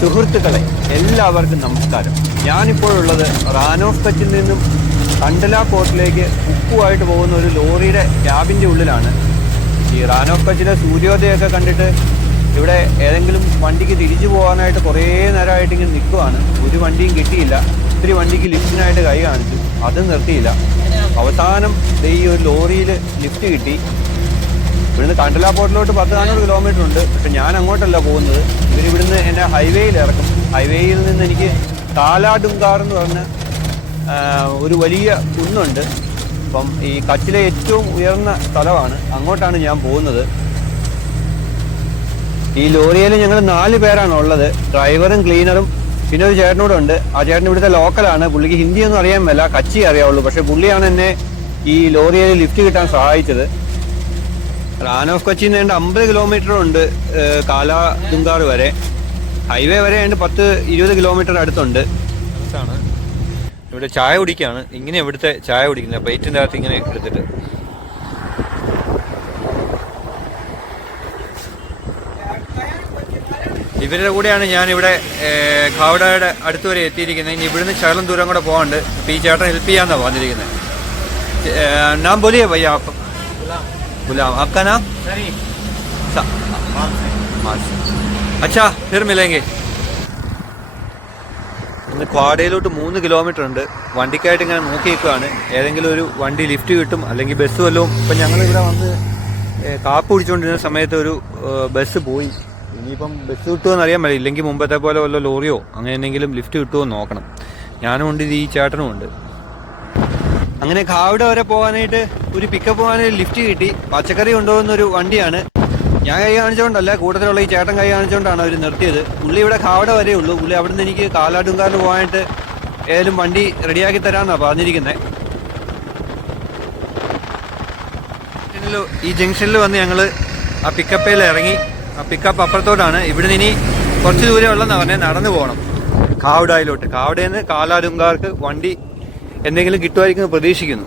സുഹൃത്തുക്കളെ, എല്ലാവർക്കും നമസ്കാരം. ഞാനിപ്പോഴുള്ളത് റാൻ ഓഫ് കച്ചിൽ നിന്നും കണ്ടല പോർട്ടിലേക്ക് ഉപ്പുമായിട്ട് പോകുന്ന ഒരു ലോറിയുടെ ക്യാബിൻ്റെ ഉള്ളിലാണ്. ഈ റാൻ ഓഫ് കച്ചിലെ സൂര്യോദയമൊക്കെ കണ്ടിട്ട് ഇവിടെ ഏതെങ്കിലും വണ്ടിക്ക് തിരിച്ചു പോകാനായിട്ട് കുറേ നേരമായിട്ട് ഇങ്ങനെ നിൽക്കുവാണ്. ഒരു വണ്ടിയും കിട്ടിയില്ല. ഒത്തിരി വണ്ടിക്ക് ലിഫ്റ്റിനായിട്ട് കൈ കാണിച്ചു, അതും നിർത്തിയില്ല. അവസാനം ഈ ഒരു ലോറിയിൽ ലിഫ്റ്റ് കിട്ടി. ഇവിടുന്ന് കണ്ടല പോർട്ടിലോട്ട് 400 കിലോമീറ്റർ ഉണ്ട്. പക്ഷെ ഞാൻ അങ്ങോട്ടല്ല പോകുന്നത്. ഇവരിവിടുന്ന് എന്നെ ഹൈവേയിൽ ഇറക്കും. ഹൈവേയിൽ നിന്ന് എനിക്ക് കാലാഡുങ്കാർ എന്ന് പറഞ്ഞ ഒരു വലിയ കുന്നുണ്ട്. അപ്പം ഈ കച്ചിലെ ഏറ്റവും ഉയർന്ന സ്ഥലമാണ്. അങ്ങോട്ടാണ് ഞാൻ പോകുന്നത്. ഈ ലോറിയിൽ ഞങ്ങൾ 4 പേരാണ് ഉള്ളത്. ഡ്രൈവറും ക്ലീനറും പിന്നെ ഒരു ചേട്ടനൂടെ ഉണ്ട്. ആ ചേട്ടൻ ഇവിടുത്തെ ലോക്കലാണ്. പുള്ളിക്ക് ഹിന്ദിയൊന്നും അറിയാൻ മേല, കച്ചി അറിയാവുള്ളൂ. പക്ഷെ പുള്ളിയാണ് എന്നെ ഈ ലോറിയിൽ ലിഫ്റ്റ് കിട്ടാൻ സഹായിച്ചത്. റാൻ ഓഫ് കച്ചിൽ നിന്ന് 50 കിലോമീറ്റർ ഉണ്ട് കാലാഡുങ്കാർ വരെ. ഹൈവേ വരെ 10-20 കിലോമീറ്റർ അടുത്തുണ്ട്. ഇവിടെ ചായ കുടിക്കുകയാണ്. ഇങ്ങനെ ഇവിടുത്തെ ചായ കുടിക്കുന്നത് പ്ലേറ്റിൻ്റെ അകത്ത് ഇങ്ങനെ എടുത്തിട്ട്. ഇവരുടെ കൂടെയാണ് ഞാനിവിടെ ഖാവഡയുടെ അടുത്ത് വരെ എത്തിയിരിക്കുന്നത്. ഇനി ഇവിടുന്ന് ശകലം ദൂരം കൂടെ പോകാണ്ട്. അപ്പോൾ ഈ ചേട്ടൻ ഹെൽപ്പ് ചെയ്യാന്നാണ് വന്നിരിക്കുന്നത്. നാം ബോലിയേ ഭയ്യ ആപ്പ് गुलाम, आपका नाम? अच्छा, फिर मिलेंगे. ഇന്ന് ക്വാഡയിലോട്ട് 3 കിലോമീറ്റർ ഉണ്ട്. വണ്ടിക്കായിട്ട് ഇങ്ങനെ നോക്കി നിൽക്കുകയാണ്. ഏതെങ്കിലും ഒരു വണ്ടി ലിഫ്റ്റ് കിട്ടും, അല്ലെങ്കിൽ ബസ് വല്ലതും. ഇപ്പം ഞങ്ങളിവിടെ വന്ന് കാപ്പ് കുടിച്ചുകൊണ്ടിരുന്ന സമയത്ത് ഒരു ബസ് പോയി. ഇനിയിപ്പം ബസ് കിട്ടുമോയെന്ന് അറിയാൻ പറ്റില്ല. ഇല്ലെങ്കിൽ മുമ്പത്തെ പോലെ വല്ല ലോറിയോ അങ്ങനെ എന്തെങ്കിലും ലിഫ്റ്റ് കിട്ടുമോ എന്ന് നോക്കണം. ഞാനും ഉണ്ട്, ഈ ചേട്ടനും ഉണ്ട്. അങ്ങനെ ഖാവഡ വരെ പോകാനായിട്ട് ഒരു പിക്കപ്പ് പോകാനായിട്ട് ലിഫ്റ്റ് കിട്ടി. പച്ചക്കറി കൊണ്ടുപോകുന്ന ഒരു വണ്ടിയാണ്. ഞാൻ കൈ കാണിച്ചുകൊണ്ടല്ല, കൂട്ടത്തിലുള്ള ഈ ചേട്ടൻ കൈ കാണിച്ചുകൊണ്ടാണ് അവർ നിർത്തിയത്. പുള്ളി ഇവിടെ ഖാവഡ വരെ ഉള്ളൂ. പുള്ളി അവിടെ നിന്ന് എനിക്ക് കാലാഡുങ്കാറിന് പോകാനായിട്ട് ഏതെങ്കിലും വണ്ടി റെഡിയാക്കി തരാമെന്നാണ് പറഞ്ഞിരിക്കുന്നത്. ഈ ജംഗ്ഷനിൽ വന്ന് ഞങ്ങൾ ആ പിക്കപ്പയിൽ ഇറങ്ങി. ആ പിക്കപ്പ് അപ്പുറത്തോട്ടാണ്. ഇവിടുന്ന് ഇനി കുറച്ച് ദൂരം ഉള്ളതെന്നാണ് പറഞ്ഞാൽ നടന്നു പോകണം ഖാവഡയിലോട്ട്. ഖാവഡയിൽ നിന്ന് കാലാഡുങ്കാർക്ക് വണ്ടി എന്തെങ്കിലും കിട്ടുമായിരിക്കും പ്രതീക്ഷിക്കുന്നു.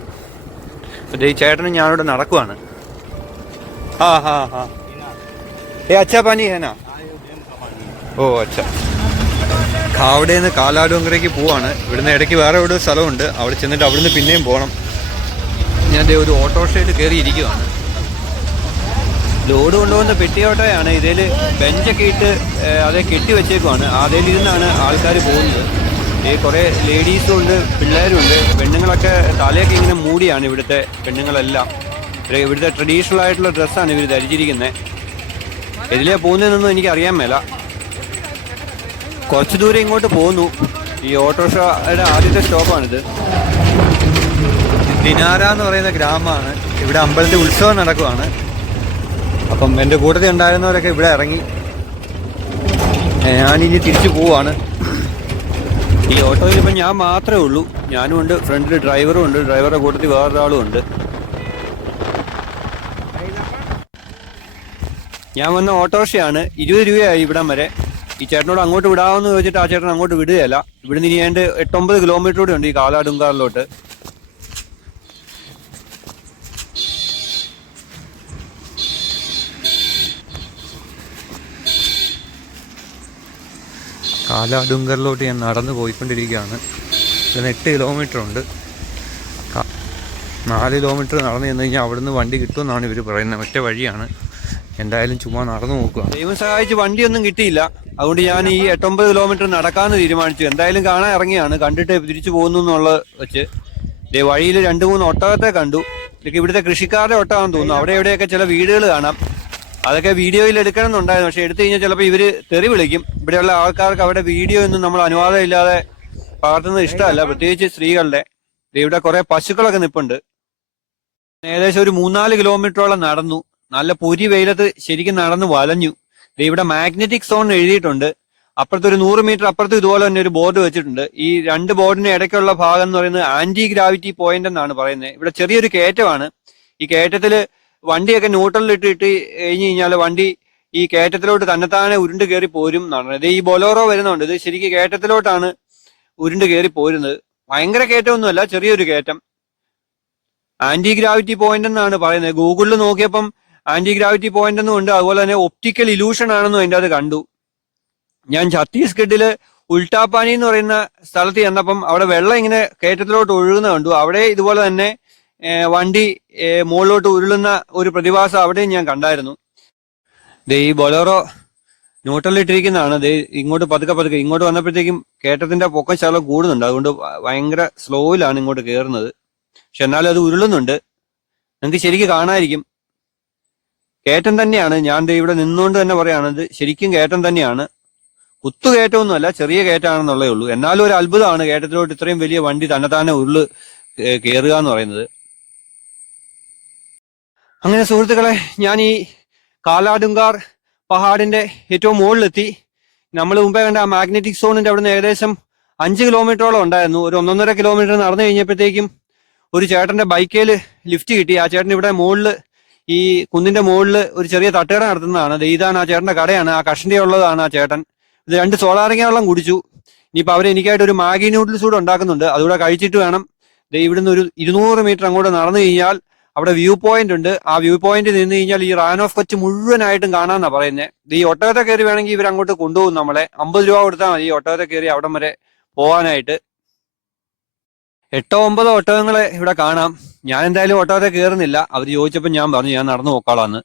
ഈ ചേട്ടനും ഞാനിവിടെ നടക്കുവാണ്. അച്ഛാ പനി ഹേനാ? ഓ അച്ഛാ. ഖാവഡയിൽ നിന്ന് കാലാഡുങ്കരയ്ക്ക് പോവാണ്. ഇവിടുന്ന് ഇടയ്ക്ക് വേറെ എവിടെ സ്ഥലമുണ്ട്, അവിടെ ചെന്നിട്ട് അവിടുന്ന് പിന്നെയും പോകണം. ഞാൻ ഒരു ഓട്ടോറിക്ഷയിൽ കയറി ഇരിക്കുവാണ്. ലോഡ് കൊണ്ടുപോകുന്ന പെട്ടി ഓട്ടോയാണ്. ഇതിൽ ബെഞ്ചൊക്കെ ഇട്ട് അതേ കെട്ടി വെച്ചേക്കുവാണ്. അതിലിരുന്നാണ് ആൾക്കാർ പോകുന്നത്. കുറേ ലേഡീസും ഉണ്ട്, പിള്ളേരും ഉണ്ട്. പെണ്ണുങ്ങളൊക്കെ തലയൊക്കെ ഇങ്ങനെ മൂടിയാണ് ഇവിടുത്തെ പെണ്ണുങ്ങളെല്ലാം. ഇവിടുത്തെ ട്രഡീഷണൽ ആയിട്ടുള്ള ഡ്രസ്സാണ് ഇവർ ധരിച്ചിരിക്കുന്നത്. ഇതിലേ പോകുന്നതെന്നൊന്നും എനിക്ക് അറിയാൻ മേല. കുറച്ച് ദൂരം ഇങ്ങോട്ട് പോന്നു. ഈ ഓട്ടോറിക്ഷയുടെ ആദ്യത്തെ സ്റ്റോപ്പാണിത്. ദിനാര എന്ന് പറയുന്ന ഗ്രാമമാണ്. ഇവിടെ അമ്പലത്തിൽ ഉത്സവം നടക്കുവാണ്. അപ്പം എൻ്റെ കൂട്ടത്തിൽ ഉണ്ടായിരുന്നവരൊക്കെ ഇവിടെ ഇറങ്ങി. ഞാനിനി തിരിച്ചു പോവാണ്. ഈ ഓട്ടോയിൽ ഇപ്പം ഞാൻ മാത്രമേ ഉള്ളൂ. ഞാനും ഉണ്ട്, ഫ്രണ്ടിൽ ഡ്രൈവറും ഉണ്ട്. ഡ്രൈവറുടെ കൂട്ടത്തിൽ വേറൊരാളും ഉണ്ട്. ഞാൻ വന്ന ഓട്ടോറിക്ഷയാണ്. 20 രൂപയായി ഇവിടം വരെ. ഈ ചേട്ടനോട് അങ്ങോട്ട് വിടാമെന്ന് ചോദിച്ചിട്ട് ആ ചേട്ടൻ അങ്ങോട്ട് വിടുകയല്ല. ഇവിടുന്ന് ഇനി 8-9 കിലോമീറ്റർ കൂടെ ഉണ്ട് ഈ കാലാഡുങ്കാറിലോട്ട്. കാലാഡുങ്കറിലോട്ട് ഞാൻ നടന്നു പോയിക്കൊണ്ടിരിക്കുകയാണ്. ഇതിന് 8 കിലോമീറ്റർ ഉണ്ട്. 4 കിലോമീറ്റർ നടന്നു ചെന്ന് കഴിഞ്ഞാൽ അവിടുന്ന് വണ്ടി കിട്ടുമെന്നാണ് ഇവർ പറയുന്നത്. ഒറ്റ വഴിയാണ്. എന്തായാലും ചുമ്മാ നടന്നു നോക്കുക. ദൈവം സഹായിച്ച് വണ്ടിയൊന്നും കിട്ടിയില്ല. അതുകൊണ്ട് ഞാൻ ഈ 8-9 കിലോമീറ്റർ നടക്കാമെന്ന് തീരുമാനിച്ചു. എന്തായാലും കാണാൻ ഇറങ്ങിയാണ്. കണ്ടിട്ട് തിരിച്ചു പോകുന്നു എന്നുള്ളത് വെച്ച് വഴിയിൽ 2-3 ഒട്ടകത്തെ കണ്ടു. ഇതൊക്കെ ഇവിടുത്തെ കൃഷിക്കാരുടെ ഒട്ടകമാണെന്ന് തോന്നുന്നു. അവിടെ എവിടെയൊക്കെ ചില വീടുകൾ കാണാം. അതൊക്കെ വീഡിയോയിൽ എടുക്കണം എന്നുണ്ടായിരുന്നു. പക്ഷെ എടുത്തു കഴിഞ്ഞാൽ ചിലപ്പോൾ ഇവർ തെറി വിളിക്കും. ഇവിടെയുള്ള ആൾക്കാർക്ക് അവിടെ വീഡിയോ ഒന്നും നമ്മൾ അനുവാദം ഇല്ലാതെ പകർത്തുന്നത് ഇഷ്ടമല്ല, പ്രത്യേകിച്ച് സ്ത്രീകളുടെ. ഇവിടെ കുറെ പശുക്കളൊക്കെ നിൽപ്പുണ്ട്. ഏകദേശം ഒരു 3-4 കിലോമീറ്ററോളം നടന്നു. നല്ല പൊരി വെയിലത്ത് ശരിക്കും നടന്നു വലഞ്ഞു. ഇവിടെ മാഗ്നറ്റിക് സോൺ എഴുതിയിട്ടുണ്ട്. അപ്പുറത്ത് ഒരു 100 മീറ്റർ അപ്പുറത്തും ഇതുപോലെ തന്നെ ഒരു ബോർഡ് വെച്ചിട്ടുണ്ട്. ഈ 2 ബോർഡിന് ഇടയ്ക്കുള്ള ഭാഗം എന്ന് പറയുന്നത് ആന്റി ഗ്രാവിറ്റി പോയിന്റ് എന്നാണ് പറയുന്നത്. ഇവിടെ ചെറിയൊരു കയറ്റമാണ്. ഈ കയറ്റത്തില് വണ്ടിയൊക്കെ ന്യൂട്രലിലിട്ട് കഴിഞ്ഞ് കഴിഞ്ഞാൽ വണ്ടി ഈ കയറ്റത്തിലോട്ട് തന്നെത്താനെ ഉരുണ്ട് കയറി പോരും എന്നാണ്. ഇത് ഈ ബൊലോറോ വരുന്നുണ്ട്. ഇത് ശരിക്കും കയറ്റത്തിലോട്ടാണ് ഉരുണ്ട് കയറി പോരുന്നത്. ഭയങ്കര കയറ്റമൊന്നുമല്ല, ചെറിയൊരു കയറ്റം. ആന്റി ഗ്രാവിറ്റി പോയിന്റ് എന്നാണ് പറയുന്നത്. ഗൂഗിളിൽ നോക്കിയപ്പം ആന്റി ഗ്രാവിറ്റി പോയിന്റ് എന്നും ഉണ്ട്. അതുപോലെ തന്നെ ഒപ്റ്റിക്കൽ ഇലൂഷൻ ആണെന്നും അതിൻ്റെ അത് കണ്ടു. ഞാൻ ഛത്തീസ്ഗഡില് ഉൾട്ടാപ്പാനി എന്ന് പറയുന്ന സ്ഥലത്ത് ചെന്നപ്പം അവിടെ വെള്ളം ഇങ്ങനെ കയറ്റത്തിലോട്ട് ഒഴുകുന്ന കണ്ടു. അവിടെ ഇതുപോലെ തന്നെ വണ്ടി മുകളിലോട്ട് ഉരുളുന്ന ഒരു പ്രതിഭാസം അവിടെയും ഞാൻ കണ്ടായിരുന്നു. ഈ ബൊലേറോ ന്യൂട്രലിട്ടിരിക്കുന്നതാണ്. ഇങ്ങോട്ട് പതുക്കെ പതുക്കെ ഇങ്ങോട്ട് വന്നപ്പോഴത്തേക്കും കയറ്റത്തിന്റെ പൊക്കം ശകലം കൂടുന്നുണ്ട്. അതുകൊണ്ട് ഭയങ്കര സ്ലോയിലാണ് ഇങ്ങോട്ട് കയറുന്നത്. പക്ഷെ എന്നാലും അത് ഉരുളുന്നുണ്ട്. നിങ്ങൾക്ക് ശരിക്കും കാണാതിരിക്കും. കയറ്റം തന്നെയാണ്. ഞാൻ ഇവിടെ നിന്നുകൊണ്ട് തന്നെ പറയാണ്, ഇത് ശരിക്കും കയറ്റം തന്നെയാണ്. കുത്തുകയറ്റമൊന്നുമല്ല, ചെറിയ കയറ്റാണെന്നുള്ളേ ഉള്ളൂ. എന്നാലും ഒരു അത്ഭുതമാണ് കയറ്റത്തിലോട്ട് ഇത്രയും വലിയ വണ്ടി തന്നെ ഉരുള് കയറുക എന്ന് പറയുന്നത്. അങ്ങനെ സുഹൃത്തുക്കളെ, ഞാൻ ഈ കാലാഡുങ്കാർ പഹാഡിന്റെ ഏറ്റവും മുകളിലെത്തി. നമ്മൾ മുമ്പേ കണ്ട ആ മാഗ്നറ്റിക് സോണിന്റെ അവിടുന്ന് ഏകദേശം 5 കിലോമീറ്ററോളം ഉണ്ടായിരുന്നു. ഒരു 1.5 കിലോമീറ്റർ നടന്നു കഴിഞ്ഞപ്പോഴത്തേക്കും ഒരു ചേട്ടന്റെ ബൈക്കേൽ ലിഫ്റ്റ് കിട്ടി. ആ ചേട്ടൻ ഇവിടെ മുകളില് ഈ കുന്നിന്റെ മുകളിൽ ഒരു ചെറിയ തട്ടുകട നടത്തുന്നതാണ്. ഇതാണ് ആ ചേട്ടന്റെ കടയാണ്. ആ കഷണ്ടി ഉള്ളതാണ് ആ ചേട്ടൻ. ഇത് 2 സോളാറിങ്ങ വെള്ളം കുടിച്ചു. ഇനിയിപ്പോൾ അവർ എനിക്കായിട്ട് ഒരു മാഗി നൂഡിൽസ് കൂടെ ഉണ്ടാക്കുന്നുണ്ട്. അതുകൂടെ കഴിച്ചിട്ട് വേണം. ഇവിടുന്ന് ഒരു 200 മീറ്റർ അങ്ങോട്ട് നടന്നു കഴിഞ്ഞാൽ അവിടെ വ്യൂ പോയിന്റ് ഉണ്ട്. ആ വ്യൂ പോയിന്റ് നിന്ന് കഴിഞ്ഞാൽ ഈ റാൻ ഓഫ് കച്ച് മുഴുവനായിട്ടും കാണാന്നാ പറയുന്നത്. ഈ ഒട്ടകത്തെ കയറി വേണമെങ്കിൽ ഇവർ അങ്ങോട്ട് കൊണ്ടുപോകും നമ്മളെ. 50 രൂപ കൊടുത്താൽ മതി ഈ ഒട്ടകത്തെ കയറി അവിടം വരെ പോകാനായിട്ട്. 8-9 ഒട്ടകങ്ങളെ ഇവിടെ കാണാം. ഞാൻ എന്തായാലും ഒട്ടകത്തെ കയറുന്നില്ല. അവർ ചോദിച്ചപ്പോൾ ഞാൻ പറഞ്ഞു ഞാൻ നടന്നു നോക്കാളാന്ന്.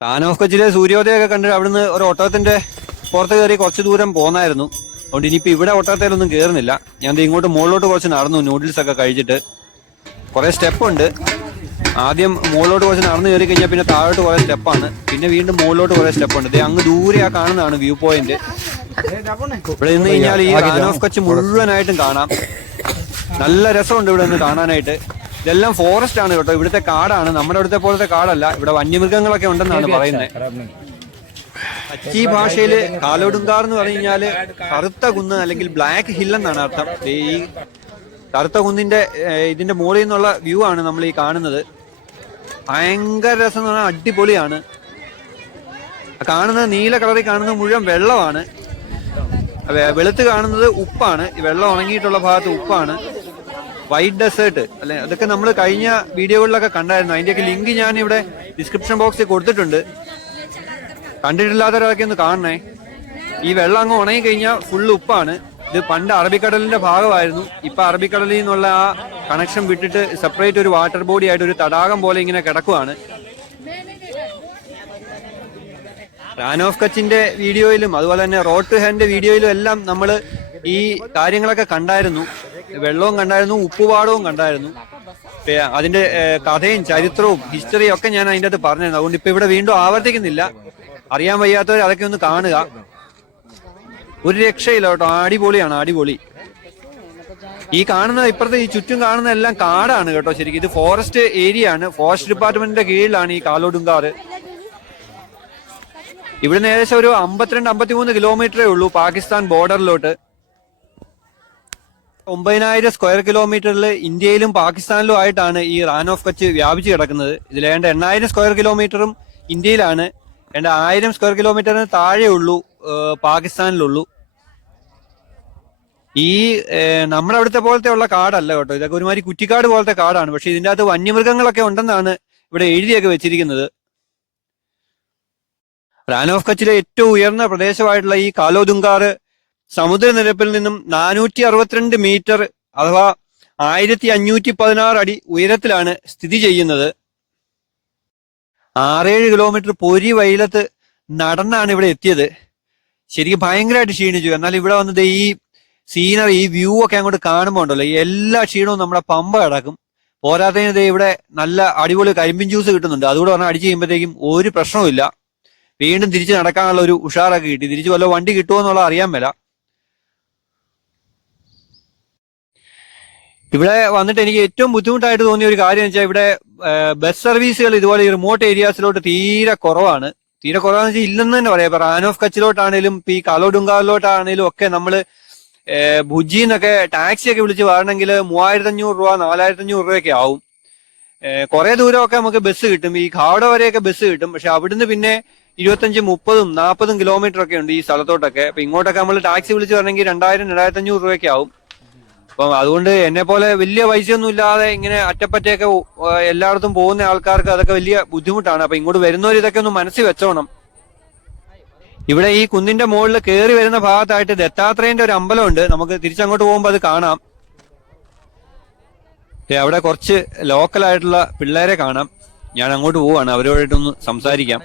റാൻ ഓഫ് കച്ചിലെ സൂര്യോദയമൊക്കെ കണ്ടിട്ട് അവിടുന്ന് ഒരു ഒട്ടകത്തിന്റെ പുറത്ത് കയറി കുറച്ച് ദൂരം പോന്നായിരുന്നു. അതുകൊണ്ട് ഇനിയിപ്പോൾ ഇവിടെ ഒട്ടകത്തേലൊന്നും കയറുന്നില്ല. ഞാൻ ഇങ്ങോട്ട് മുകളിലോട്ട് കുറച്ച് നടന്നു നൂഡിൽസ് ഒക്കെ കഴിച്ചിട്ട്. കുറെ സ്റ്റെപ്പ് ഉണ്ട്. ആദ്യം മുകളിലോട്ട് കുറച്ച് നടന്നു കയറി കഴിഞ്ഞാൽ പിന്നെ താഴോട്ട് കുറെ സ്റ്റെപ്പാണ്. പിന്നെ വീണ്ടും മുകളിലോട്ട് കുറെ സ്റ്റെപ്പ് ഉണ്ട്. അങ്ങ് ദൂരെ ആ കാണുന്നതാണ് വ്യൂ പോയിന്റ്. ഇവിടെ നിന്ന് കഴിഞ്ഞാൽ ഈ റാൻ ഓഫ് കച്ച് മുഴുവനായിട്ടും കാണാം. നല്ല രസമുണ്ട് ഇവിടെ നിന്ന് കാണാനായിട്ട്. ഇതെല്ലാം ഫോറസ്റ്റ് ആണ് കേട്ടോ. ഇവിടുത്തെ കാടാണ്. നമ്മുടെ ഇവിടുത്തെ പോലത്തെ കാടല്ല. ഇവിടെ വന്യമൃഗങ്ങളൊക്കെ ഉണ്ടെന്നാണ് പറയുന്നത്. കച്ചി ഭാഷയില് കാലോഡുങ്കാർ എന്ന് പറഞ്ഞു കഴിഞ്ഞാല് കറുത്ത കുന്ന് അല്ലെങ്കിൽ ബ്ലാക്ക് ഹിൽ എന്നാണ് അർത്ഥം. ഈ കറുത്ത കുന്നിന്റെ ഇതിന്റെ മുകളിൽ നിന്നുള്ള വ്യൂ ആണ് നമ്മൾ ഈ കാണുന്നത്. ഭയങ്കര രസം എന്ന് പറഞ്ഞാൽ അടിപൊളിയാണ്. കാണുന്നത് നീല കളറിൽ കാണുന്നത് മുഴുവൻ വെള്ളമാണ്. വെളുത്ത് കാണുന്നത് ഉപ്പാണ്. ഈ വെള്ളം ഉണങ്ങിയിട്ടുള്ള ഭാഗത്ത് ഉപ്പാണ്. വൈറ്റ് ഡെസേർട്ട് അല്ലെ, അതൊക്കെ നമ്മൾ കഴിഞ്ഞ വീഡിയോകളിലൊക്കെ കണ്ടായിരുന്നു. അതിന്റെയൊക്കെ ലിങ്ക് ഞാൻ ഇവിടെ ഡിസ്ക്രിപ്ഷൻ ബോക്സിൽ കൊടുത്തിട്ടുണ്ട്. കണ്ടിട്ടില്ലാത്തവരൊക്കെ ഒന്ന് കാണണേ. ഈ വെള്ളം അങ്ങ് ഉണങ്ങി കഴിഞ്ഞാൽ ഫുള്ള് ഉപ്പാണ്. ഇത് പണ്ട് അറബിക്കടലിന്റെ ഭാഗമായിരുന്നു. ഇപ്പൊ അറബിക്കടലിൽ നിന്നുള്ള ആ കണക്ഷൻ വിട്ടിട്ട് സെപ്പറേറ്റ് ഒരു വാട്ടർ ബോഡി ആയിട്ട് ഒരു തടാകം പോലെ ഇങ്ങനെ കിടക്കുവാണ്. റാൻ ഓഫ് കച്ചിന്റെ വീഡിയോയിലും അതുപോലെ തന്നെ റോഡ് ടു ഹെന്റെ വീഡിയോയിലും എല്ലാം നമ്മൾ ഈ കാര്യങ്ങളൊക്കെ കണ്ടായിരുന്നു. വെള്ളവും കണ്ടായിരുന്നു, ഉപ്പുപാടവും കണ്ടായിരുന്നു. അതിന്റെ കഥയും ചരിത്രവും ഹിസ്റ്ററിയും ഒക്കെ ഞാൻ അതിൻ്റെ അകത്ത് പറഞ്ഞിരുന്നു. അതുകൊണ്ട് ഇപ്പൊ ഇവിടെ വീണ്ടും ആവർത്തിക്കുന്നില്ല. അറിയാൻ വയ്യാത്തവർ അതൊക്കെ ഒന്ന് കാണുക. ഒരു രക്ഷയില്ല കേട്ടോ. അടിപൊളിയാണ്, അടിപൊളി. ഈ കാണുന്ന ഇപ്പുറത്തെ ഈ ചുറ്റും കാണുന്ന എല്ലാം കാടാണ് കേട്ടോ. ശരിക്കും ഇത് ഫോറസ്റ്റ് ഏരിയ ആണ്. ഫോറസ്റ്റ് ഡിപ്പാർട്ട്മെന്റിന്റെ കീഴിലാണ് ഈ കാലോഡുങ്കാർ. ഇവിടുന്ന് ഏകദേശം ഒരു 52-53 കിലോമീറ്ററേ ഉള്ളൂ പാകിസ്ഥാൻ ബോർഡറിലോട്ട്. 9000 സ്ക്വയർ കിലോമീറ്ററിൽ ഇന്ത്യയിലും പാകിസ്ഥാനിലും ആയിട്ടാണ് ഈ റാൻ ഓഫ് കച്ച് വ്യാപിച്ചു കിടക്കുന്നത്. ഇതിൽ 8000 സ്ക്വയർ കിലോമീറ്ററും ഇന്ത്യയിലാണ്. 1000 സ്ക്വയർ കിലോമീറ്ററിന് താഴെ ഉള്ളൂ പാകിസ്ഥാനിലുള്ളൂ. ഈ നമ്മുടെ അവിടുത്തെ പോലത്തെ ഉള്ള കാടല്ല കേട്ടോ. ഇതൊക്കെ ഒരുമാതിരി കുറ്റിക്കാട് പോലത്തെ കാടാണ്. പക്ഷെ ഇതിൻ്റെ അകത്ത് വന്യമൃഗങ്ങളൊക്കെ ഉണ്ടെന്നാണ് ഇവിടെ എഴുതിയൊക്കെ വെച്ചിരിക്കുന്നത്. റാൻ ഓഫ് കച്ചിലെ ഏറ്റവും ഉയർന്ന പ്രദേശമായിട്ടുള്ള ഈ കാലോദുങ്കാർ സമുദ്രനിരപ്പിൽ നിന്നും 462 മീറ്റർ അഥവാ 1516 അടി ഉയരത്തിലാണ് സ്ഥിതി ചെയ്യുന്നത്. 6-7 കിലോമീറ്റർ പൊരി വെയിലത്ത് നടന്നാണ് ഇവിടെ എത്തിയത്. ശരിക്കും ഭയങ്കരമായിട്ട് ക്ഷീണിച്ചു. എന്നാൽ ഇവിടെ വന്നത് ഈ സീനറി, ഈ വ്യൂ ഒക്കെ അങ്ങോട്ട് കാണുമ്പോൾ ഉണ്ടല്ലോ, ഈ എല്ലാ ക്ഷീണവും നമ്മുടെ പമ്പ കിടക്കും. പോരാത്തതിന് ഇവിടെ നല്ല അടിപൊളി കരിമ്പിൻ ജ്യൂസ് കിട്ടുന്നുണ്ട്. അതുകൂടെ പറഞ്ഞാൽ അടിച്ചു കഴിയുമ്പോഴത്തേക്കും ഒരു പ്രശ്നവും. വീണ്ടും തിരിച്ച് നടക്കാനുള്ള ഒരു ഉഷാറൊക്കെ കിട്ടി. തിരിച്ചു വല്ല വണ്ടി കിട്ടുമോ എന്നുള്ള അറിയാൻ മേല. ഇവിടെ വന്നിട്ട് എനിക്ക് ഏറ്റവും ബുദ്ധിമുട്ടായിട്ട് തോന്നിയ ഒരു കാര്യം എന്ന് വെച്ചാൽ ഇവിടെ ബസ് സർവീസുകൾ ഇതുപോലെ ഈ റിമോട്ട് ഏരിയാസിലോട്ട് തീരെ കുറവാണ്. തീരെ കുറവാന്ന് വെച്ചാൽ ഇല്ലെന്ന് തന്നെ പറയാം. ഇപ്പൊ റാൻ ഓഫ് കച്ചിലോട്ടാണേലും ഇപ്പൊ ഈ കാലോഡുങ്കാറിലോട്ടാണേലും ഒക്കെ നമ്മള് ഭുജിന്നൊക്കെ ടാക്സി ഒക്കെ വിളിച്ച് വരണമെങ്കിൽ 3500 രൂപ 4500 രൂപയൊക്കെ ആവും. കുറെ ദൂരമൊക്കെ നമുക്ക് ബസ് കിട്ടും. ഈ ഖാവഡ വരെയൊക്കെ ബസ് കിട്ടും. പക്ഷെ അവിടുന്ന് പിന്നെ 25, 30, 40 കിലോമീറ്റർ ഒക്കെ ഉണ്ട് ഈ സ്ഥലത്തോട്ടൊക്കെ. അപ്പൊ ഇങ്ങോട്ടൊക്കെ നമ്മൾ ടാക്സി വിളിച്ച് വരണമെങ്കിൽ 2000-2500 രൂപയൊക്കെ ആവും. അപ്പം അതുകൊണ്ട് എന്നെ പോലെ വലിയ പൈസയൊന്നും ഇല്ലാതെ ഇങ്ങനെ അറ്റപ്പറ്റയൊക്കെ എല്ലായിടത്തും പോകുന്ന ആൾക്കാർക്ക് അതൊക്കെ വലിയ ബുദ്ധിമുട്ടാണ്. അപ്പൊ ഇങ്ങോട്ട് വരുന്നവർ ഇതൊക്കെ ഒന്ന് മനസ്സിൽ വെച്ചോണം. ഇവിടെ ഈ കുന്നിന്റെ മുകളിൽ കയറി വരുന്ന ഭാഗത്തായിട്ട് ദത്താത്രേയന്റെ ഒരു അമ്പലമുണ്ട്. നമുക്ക് തിരിച്ചങ്ങോട്ട് പോകുമ്പോൾ അത് കാണാം. അവിടെ കുറച്ച് ലോക്കലായിട്ടുള്ള പിള്ളേരെ കാണാം. ഞാൻ അങ്ങോട്ട് പോവാണ്, അവരോടായിട്ടൊന്ന് സംസാരിക്കാം.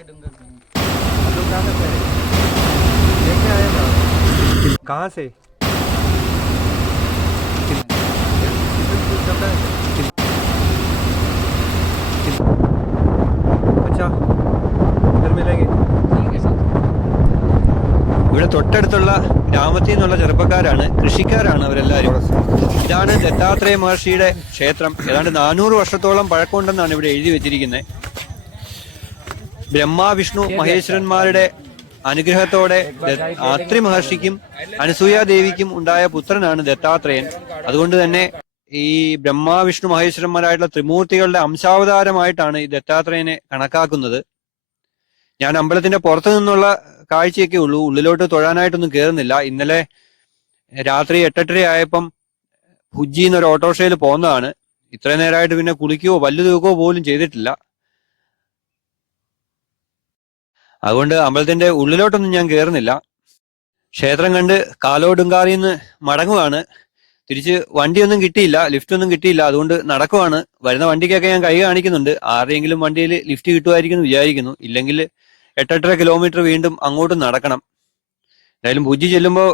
ഇവിടെ തൊട്ടടുത്തുള്ള ഗ്രാമത്തിൽ നിന്നുള്ള ചെറുപ്പക്കാരാണ്, കൃഷിക്കാരാണ് അവരെല്ലാവരും. ഇതാണ് ദത്താത്രേയ മഹർഷിയുടെ ക്ഷേത്രം. ഏതാണ്ട് 400 വർഷത്തോളം പഴക്കമുണ്ടെന്നാണ് ഇവിടെ എഴുതി വെച്ചിരിക്കുന്നത്. ബ്രഹ്മ വിഷ്ണു മഹേശ്വരന്മാരുടെ അനുഗ്രഹത്തോടെ ആത്രി മഹർഷിക്കും അനസൂയാദേവിക്കും ഉണ്ടായ പുത്രനാണ് ദത്താത്രേയൻ. അതുകൊണ്ട് തന്നെ ഈ ബ്രഹ്മ വിഷ്ണു മഹേശ്വരന്മാരായിട്ടുള്ള ത്രിമൂർത്തികളുടെ അംശാവതാരമായിട്ടാണ് ഈ ദത്താത്രേയനെ കണക്കാക്കുന്നത്. ഞാൻ അമ്പലത്തിന്റെ പുറത്തു നിന്നുള്ള കാഴ്ചയൊക്കെ ഉള്ളൂ, ഉള്ളിലോട്ട് തൊഴാനായിട്ടൊന്നും കയറുന്നില്ല. ഇന്നലെ രാത്രി 8:30 ആയപ്പം ഭുജിന്ന് ഒരു ഓട്ടോറിക്ഷയിൽ പോന്നതാണ്. ഇത്രയും നേരമായിട്ട് പിന്നെ കുളിക്കുകയോ പല്ലു തൂക്കുകയോ പോലും ചെയ്തിട്ടില്ല. അതുകൊണ്ട് അമ്പലത്തിന്റെ ഉള്ളിലോട്ടൊന്നും ഞാൻ കയറുന്നില്ല. ക്ഷേത്രം കണ്ട് കാലോടുങ്കാറിന്ന് മടങ്ങുവാണ്. തിരിച്ച് വണ്ടിയൊന്നും കിട്ടിയില്ല, ലിഫ്റ്റ് ഒന്നും കിട്ടിയില്ല. അതുകൊണ്ട് നടക്കുവാണ്. വരുന്ന വണ്ടിക്കൊക്കെ ഞാൻ കൈ കാണിക്കുന്നുണ്ട്. ആരുടെയെങ്കിലും വണ്ടിയിൽ ലിഫ്റ്റ് കിട്ടുമായിരിക്കും എന്ന് വിചാരിക്കുന്നു. ഇല്ലെങ്കിൽ 8.5 കിലോമീറ്റർ വീണ്ടും അങ്ങോട്ടും നടക്കണം. എന്തായാലും ഭുജി ചെല്ലുമ്പോൾ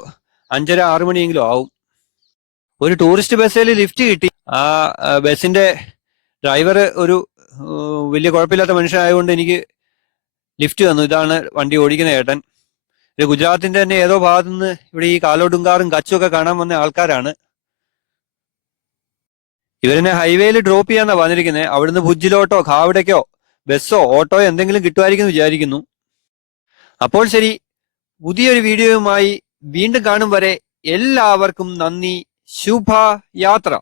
5:30-6 മണിയെങ്കിലും ആവും. ഒരു ടൂറിസ്റ്റ് ബസ്സിൽ ലിഫ്റ്റ് കിട്ടി. ആ ബസ്സിന്റെ ഡ്രൈവർ ഒരു വലിയ കുഴപ്പമില്ലാത്ത മനുഷ്യനായതുകൊണ്ട് എനിക്ക് ലിഫ്റ്റ് തന്നു. ഇതാണ് വണ്ടി ഓടിക്കുന്ന ഏട്ടൻ. ഇത് ഗുജറാത്തിന്റെ തന്നെ ഏതോ ഭാഗത്തുനിന്ന് ഇവിടെ ഈ കാലോടുങ്കാറും കച്ചും ഒക്കെ കാണാൻ വന്ന ആൾക്കാരാണ്. ഇവരെന്നെ ഹൈവേയിൽ ഡ്രോപ്പ് ചെയ്യാന്നാ പറഞ്ഞിരിക്കുന്നത്. അവിടുന്ന് ഭുജിലോട്ടോ ഖാവടയ്ക്കോ ബസ്സോ ഓട്ടോയോ എന്തെങ്കിലും കിട്ടുമായിരിക്കും എന്ന് വിചാരിക്കുന്നു. അപ്പോൾ ശരി, പുതിയൊരു വീഡിയോയുമായി വീണ്ടും കാണും വരെ എല്ലാവർക്കും നന്ദി. ശുഭ യാത്ര.